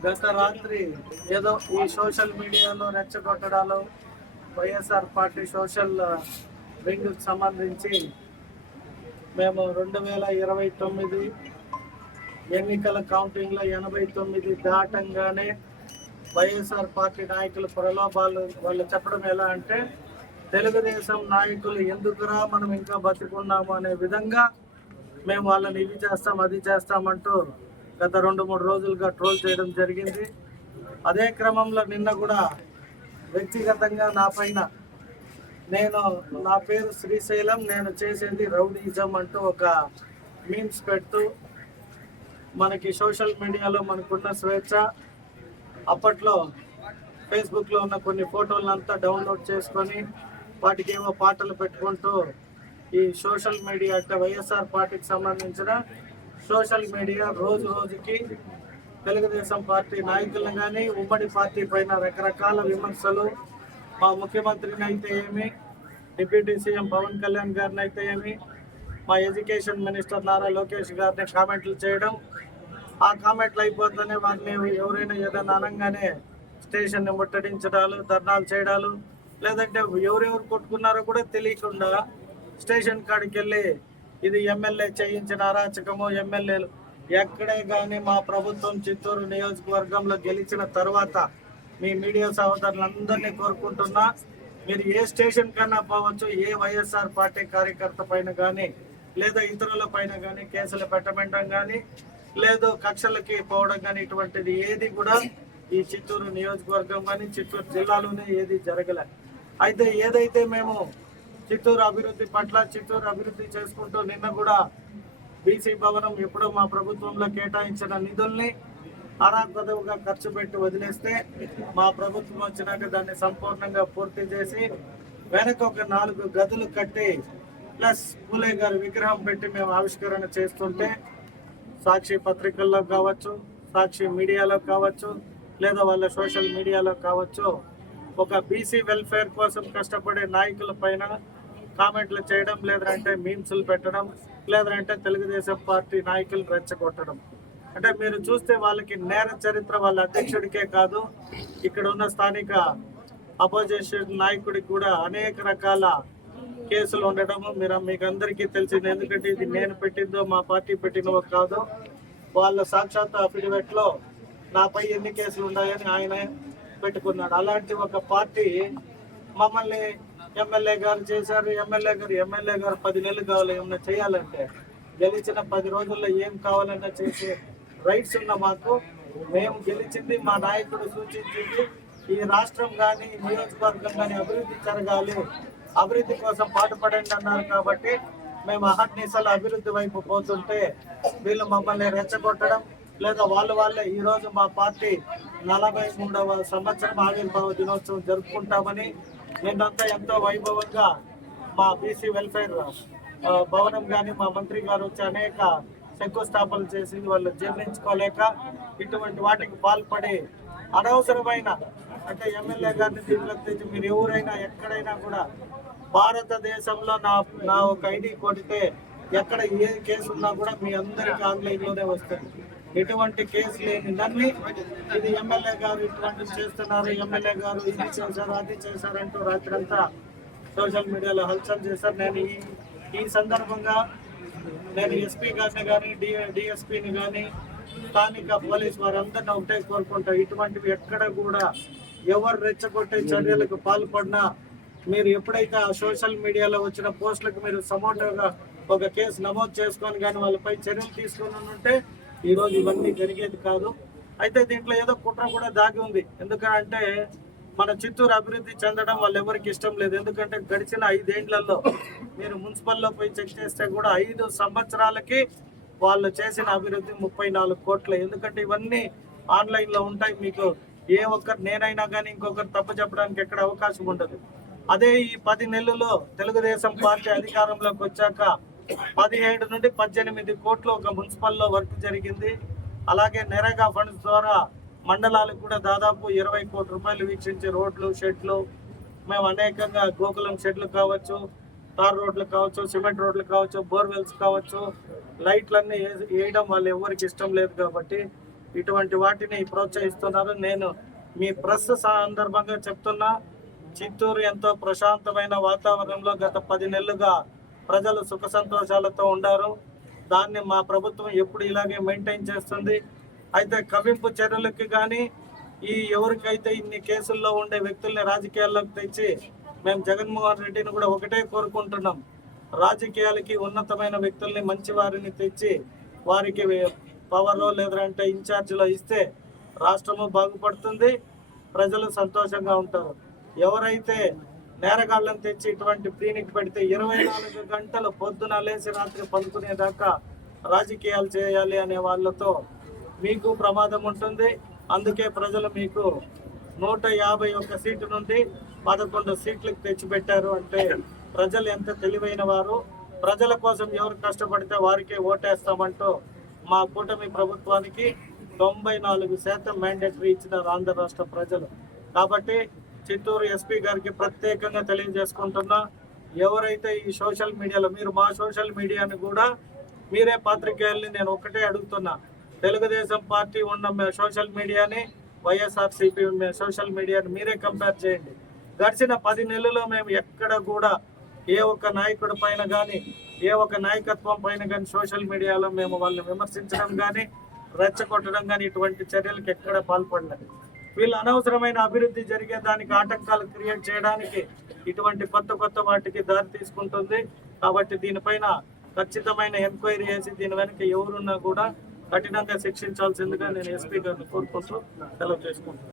గత రాత్రి ఏదో ఈ సోషల్ మీడియాలో రెచ్చగొట్టడాలు వైఎస్ఆర్ పార్టీ సోషల్ వింగ్ సంబంధించి మేము రెండు వేల ఇరవై తొమ్మిది ఎన్నికల కౌంటింగ్లో ఎనభై తొమ్మిది దాటంగానే వైఎస్ఆర్ పార్టీ నాయకుల ప్రలోభాలు వాళ్ళు చెప్పడం ఎలా అంటే తెలుగుదేశం నాయకులు ఎందుకురా మనం ఇంకా బతుకున్నాము అనే విధంగా మేము వాళ్ళని ఇది చేస్తాం అది చేస్తామంటూ గత రెండు మూడు రోజులుగా ట్రోల్ చేయడం జరిగింది. అదే క్రమంలో నిన్న కూడా వ్యక్తిగతంగా నా పైన నేను నా పేరు శ్రీశైలం నేను చేసేది రౌడీజం అంటూ ఒక మీమ్స్ పెడుతూ మనకి సోషల్ మీడియాలో మనకున్న స్వేచ్ఛ. అప్పట్లో ఫేస్బుక్లో ఉన్న కొన్ని ఫోటోలంతా డౌన్లోడ్ చేసుకొని వాటికి ఏవో పాటలు పెట్టుకుంటూ ఈ సోషల్ మీడియా అంటే వైఎస్ఆర్ పార్టీకి సంబంధించిన సోషల్ మీడియా రోజు రోజుకి తెలుగుదేశం పార్టీ నాయకులను కానీ ఉమ్మడి పార్టీ పైన రకరకాల విమర్శలు. మా ముఖ్యమంత్రిని అయితే ఏమి డిప్యూటీ సీఎం పవన్ కళ్యాణ్ గారిని అయితే ఏమి మా ఎడ్యుకేషన్ మినిస్టర్ నారా లోకేష్ గారిని కామెంట్లు చేయడం. ఆ కామెంట్లు అయిపోతేనే వారిని ఎవరైనా ఏదైనా అనగానే స్టేషన్ని ముట్టడించడాలు ధర్నాలు చేయడాలు లేదంటే ఎవరెవరు కొట్టుకున్నారో కూడా తెలియకుండా స్టేషన్ కాడికి వెళ్ళి ఇది ఎమ్మెల్యే చేయించిన అరాచకము. ఎమ్మెల్యేలు ఎక్కడే కానీ మా ప్రభుత్వం చిత్తూరు నియోజకవర్గంలో గెలిచిన తర్వాత మీ మీడియా సహోదరులందరినీ కోరుకుంటున్నా మీరు ఏ స్టేషన్ కన్నా పోవచ్చు ఏ వైఎస్ఆర్ పార్టీ కార్యకర్త పైన కానీ లేదా ఇతరుల పైన కానీ కేసులు పెట్టమంటం కానీ లేదు కక్షలకి పోవడం కానీ ఇటువంటిది ఏది కూడా ఈ చిత్తూరు నియోజకవర్గం కానీ చిత్తూరు జిల్లాలోనే ఏది జరగలే. అయితే ఏదైతే మేము చిత్తూరు అభివృద్ధి పట్ల చిత్తూరు అభివృద్ధి చేసుకుంటూ నిన్న కూడా బీసీ భవనం ఎప్పుడో మా ప్రభుత్వంలో కేటాయించిన నిధుల్ని అరాకొదవుగా ఖర్చు పెట్టి వదిలేస్తే మా ప్రభుత్వం వచ్చినాక దాన్ని సంపూర్ణంగా పూర్తి చేసి వెనక ఒక నాలుగు గదులు కట్టి ప్లస్ పూలే గారి విగ్రహం పెట్టి మేము ఆవిష్కరణ చేస్తుంటే సాక్షి పత్రికల్లో కావచ్చు సాక్షి మీడియాలో కావచ్చు లేదా వాళ్ళ సోషల్ మీడియాలో కావచ్చు ఒక బీసీ వెల్ఫేర్ కోసం కష్టపడే నాయకుల పైన కామెంట్లు చేయడం లేదంటే మీమ్స్లు పెట్టడం లేదంటే తెలుగుదేశం పార్టీ నాయకులు రెచ్చగొట్టడం. అంటే మీరు చూస్తే వాళ్ళకి నేర చరిత్ర వాళ్ళ అధ్యక్షుడికే కాదు ఇక్కడ ఉన్న స్థానిక అపోజిషన్ నాయకుడికి కూడా అనేక రకాల కేసులు ఉండడము మీరు మీకు అందరికీ తెలిసింది ఎందుకంటే ఇది నేను పెట్టిందో మా పార్టీ పెట్టినవో కాదు. వాళ్ళ సాక్షాత్ అఫిడవిట్లో నాపై ఎన్ని కేసులు ఉన్నాయని ఆయన పెట్టుకున్నాడు. అలాంటి ఒక పార్టీ మమ్మల్ని ఎమ్మెల్యే గారు చేశారు ఎమ్మెల్యే గారు ఎమ్మెల్యే గారు పది నెలలు కావాలి ఏమన్నా చేయాలంటే గెలిచిన పది రోజుల్లో ఏం కావాలన్నా చేసే రైట్స్ ఉన్న మాకు. మేము గెలిచింది మా నాయకుడు సూచించింది ఈ రాష్ట్రం కానీ నియోజకవర్గం కానీ అభివృద్ధి జరగాలి. అభివృద్ధి కోసం పాటుపడండి అన్నారు కాబట్టి మేము అహర్నిశలు అభివృద్ధి వైపు పోతుంటే వీళ్ళు మమ్మల్ని రెచ్చగొట్టడం లేదా వాళ్ళు వాళ్ళే ఈరోజు మా పార్టీ నలభై మూడవ సంవత్సరం ఆవిర్భావ దినోత్సవం జరుపుకుంటామని నిన్నంతా ఎంతో వైభవంగా మా బీసీ వెల్ఫేర్ భవనం కానీ మా మంత్రి గారు వచ్చి అనేక శంకుస్థాపనలు చేసి వాళ్ళు జీర్ణించుకోలేక ఇటువంటి వాటికి పాల్పడి అనవసరమైన అంటే ఎమ్మెల్యే గారిని దీంట్లోకి తెచ్చి మీరు ఎవరైనా ఎక్కడైనా కూడా భారతదేశంలో నా నా ఒక ఐడి కొడితే ఎక్కడ ఏ కేసు ఉన్నా కూడా మీ అందరికీ ఆన్లైన్లోనే వస్తుంది. ఎటువంటి కేసు లేని దాన్ని ఇది ఎమ్మెల్యే గారు ఇటువంటి చేస్తున్నారు. ఎమ్మెల్యే గారు ఇది చేశారు అది చేశారంటూ రాత్రంతా సోషల్ మీడియాలో హల్చల్ చేశారు. నేను ఈ ఈ సందర్భంగా నేను ఎస్పీ గారిని కానీ డి డిఎస్పీని కానీ స్థానిక పోలీస్ వారందరినీ ఒకటే కోరుకుంటా. ఇటువంటివి ఎక్కడ కూడా ఎవరు రెచ్చగొట్టే చర్యలకు పాల్పడినా మీరు ఎప్పుడైతే ఆ సోషల్ మీడియాలో వచ్చిన పోస్టులకు మీరు సమోటోగా ఒక కేసు నమోదు చేసుకొని కానీ వాళ్ళపై చర్యలు తీసుకొని ఉంటే ఈరోజు ఇవన్నీ జరిగేది కాదు. అయితే దీంట్లో ఏదో కుట్ర కూడా దాగి ఉంది. ఎందుకంటే మన చిత్తూరు అభివృద్ధి చెందడం వాళ్ళు ఎవరికి ఇష్టం లేదు. ఎందుకంటే గడిచిన ఐదేండ్లలో మీరు మున్సిపల్లో పోయి చెక్ చేస్తే కూడా ఐదు సంవత్సరాలకి వాళ్ళు చేసిన అభివృద్ధి ముప్పై నాలుగు కోట్ల. ఎందుకంటే ఇవన్నీ ఆన్లైన్లో ఉంటాయి. మీకు ఏ ఒక్కరు నేనైనా కానీ ఇంకొకరు తప్పు చెప్పడానికి ఎక్కడ అవకాశం ఉండదు. అదే ఈ పది నెలల్లో తెలుగుదేశం పార్టీ అధికారంలోకి వచ్చాక పదిహేడు నుండి పద్దెనిమిది కోట్లు ఒక మున్సిపల్లో వర్క్ జరిగింది. అలాగే నెరేగా ఫండ్స్ ద్వారా మండలాలకు కూడా దాదాపు ఇరవై కోట్ల రూపాయలు వీక్షించే రోడ్లు షెడ్లు మేము అనేకంగా గోకులం షెడ్లు కావచ్చు తార్ రోడ్లు కావచ్చు సిమెంట్ రోడ్లు కావచ్చు బోర్వెల్స్ కావచ్చు లైట్లన్నీ వేయడం వాళ్ళు ఎవరికి ఇష్టం లేదు కాబట్టి ఇటువంటి వాటిని ప్రోత్సహిస్తున్నారు. నేను మీ ప్రెస్ సందర్భంగా చెప్తున్నా చిత్తూరు ఎంతో ప్రశాంతమైన వాతావరణంలో గత పది నెలలుగా ప్రజలు సుఖ సంతోషాలతో ఉండారు. దాన్ని మా ప్రభుత్వం ఎప్పుడు ఇలాగే మెయింటైన్ చేస్తుంది. అయితే కవింపు చర్యలకి కానీ ఈ ఎవరికైతే ఇన్ని కేసుల్లో ఉండే వ్యక్తుల్ని రాజకీయాల్లోకి తెచ్చి మేము జగన్మోహన్ రెడ్డిని కూడా ఒకటే కోరుకుంటున్నాం. రాజకీయాలకి ఉన్నతమైన వ్యక్తుల్ని మంచి వారిని తెచ్చి వారికి పవర్ లేదంటే ఇన్ఛార్జిలో ఇస్తే రాష్ట్రము బాగుపడుతుంది. ప్రజలు సంతోషంగా ఉంటారు. ఎవరైతే నేరగాళ్ళని తెచ్చి ఇటువంటి క్లినిక్ పెడితే ఇరవై నాలుగు గంటలు పొద్దున లేచి రాత్రి పడుకునేదాకా రాజకీయాలు చేయాలి అనే వాళ్ళతో మీకు ప్రమాదం ఉంటుంది. అందుకే ప్రజలు మీకు నూట యాభై ఒక్క సీటు నుండి పదకొండు సీట్లకు తెచ్చిపెట్టారు అంటే ప్రజలు ఎంత తెలివైన వారు? ప్రజల కోసం ఎవరు కష్టపడితే వారికే ఓటేస్తామంటూ మా కూటమి ప్రభుత్వానికి తొంభై నాలుగు శాతం మ్యాండేటరీ ఇచ్చిన ఆంధ్ర రాష్ట్ర ప్రజలు. కాబట్టి చిత్తూరు ఎస్పీ గారికి ప్రత్యేకంగా తెలియజేసుకుంటున్నా ఎవరైతే ఈ సోషల్ మీడియాలో మీరు మా సోషల్ మీడియాని కూడా మీరే పాత్రికేయుల్ని నేను ఒకటే అడుగుతున్నా. తెలుగుదేశం పార్టీ ఉన్న సోషల్ మీడియాని వైఎస్ఆర్సీపీ సోషల్ మీడియాని మీరే కంపేర్ చేయండి. గడిచిన పది నెలల్లో మేము ఎక్కడ కూడా ఏ ఒక్క నాయకుడి పైన కానీ ఏ ఒక్క నాయకత్వం పైన కానీ సోషల్ మీడియాలో మేము వాళ్ళని విమర్శించడం కానీ రెచ్చగొట్టడం కానీ ఇటువంటి చర్యలకు ఎక్కడ పాల్పడలేదు. వీళ్ళు అనవసరమైన అభివృద్ధి జరిగే దానికి ఆటంకాలు క్రియేట్ చేయడానికి ఇటువంటి కొత్త కొత్త వాటికి దారి తీసుకుంటుంది. కాబట్టి దీనిపైన ఖచ్చితమైన ఎంక్వైరీ చేసి దీని వెనక ఎవరున్నా కూడా కఠినంగా శిక్షించాల్సిందిగా నేను ఎస్పీ గారిని కోరుకుంటూ సెలవు చేసుకుంటున్నాను.